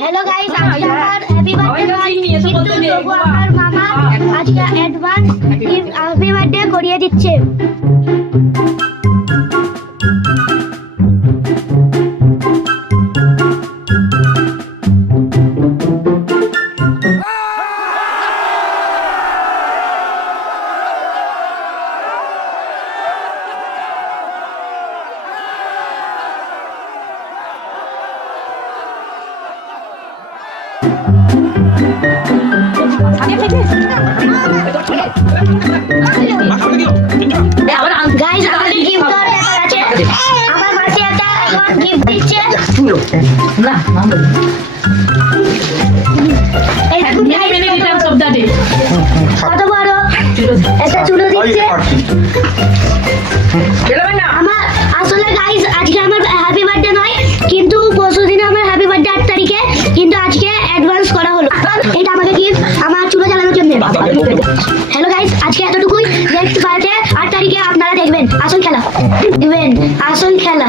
Hello guys, आज আমার happy birthday কিন্তু তবু আমার মামা আজকে অ্যাডভান্স হ্যাপি বার্থডে করিয়ে দিচ্ছে। গাইস আমাদের গিফট আছে, আমার মাসি একটা গিফট দিচ্ছে। না এই কত বড় একটা চুলো দিচ্ছে আমার। আসলে গাইস আজকে আমার হ্যাপি বার্থডে নয়, কিন্তু পরশুদিন আমার হ্যাপি বার্থডে 8 তারিখে, কিন্তু আজকে অ্যাডভান্স করা হলো। এটা আমাকে গিফট আমার চুলো জ্বালানোর জন্য। হ্যালো গাইস, আজকে এতটুকুই। নেক্সট বার্থডে 8 তারিখে আপনারা দেখবেন আসল খেলা।